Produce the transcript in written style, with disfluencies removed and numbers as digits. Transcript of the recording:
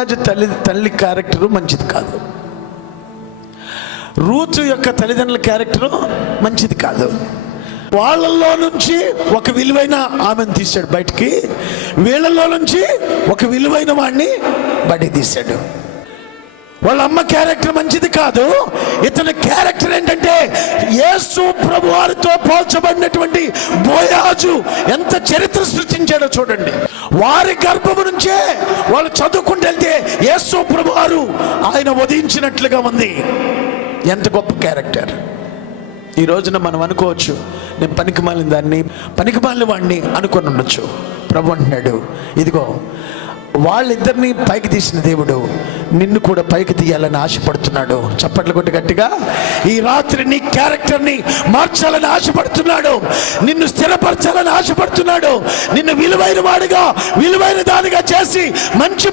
బోయాజు తల్లి క్యారెక్టరు మంచిది కాదు, రూతు యొక్క తల్లిదండ్రుల క్యారెక్టరు మంచిది కాదు. వాళ్ళల్లో నుంచి ఒక విలువైన ఆమెను తీశాడు బయటికి, వీళ్ళల్లో నుంచి ఒక విలువైన వాడిని బయటికి తీశాడు. వాళ్ళ అమ్మ క్యారెక్టర్ మంచిది కాదు, ఇతని క్యారెక్టర్ ఏంటంటే యేసు ప్రభు వారితో పోల్చబడినటువంటి బోయాజు ఎంత చరిత్ర సృష్టించాడో చూడండి. వారి గర్భము నుంచే వాళ్ళు చదువుకుంటూ వెళ్తే యేసు ప్రభు వారు ఆయన ఉదయించినట్లుగా ఉంది. ఎంత గొప్ప క్యారెక్టర్. ఈ రోజున మనం అనుకోవచ్చు, నేను పనికిమాలిన వాడిని అనుకొని ఉండొచ్చు. ప్రభు అంటున్నాడు, ఇదిగో వాళ్ళిద్దరిని పైకి తీసిన దేవుడు నిన్ను కూడా పైకి తీయాలని ఆశపడుతున్నాడు. చప్పట్లు కొట్టి గట్టిగా, ఈ రాత్రి నీ క్యారెక్టర్ని మార్చాలని ఆశపడుతున్నాడు, నిన్ను స్థిరపరచాలని ఆశపడుతున్నాడు, నిన్ను విలువైన వాడిగా విలువైన దానిగా చేసి మంచి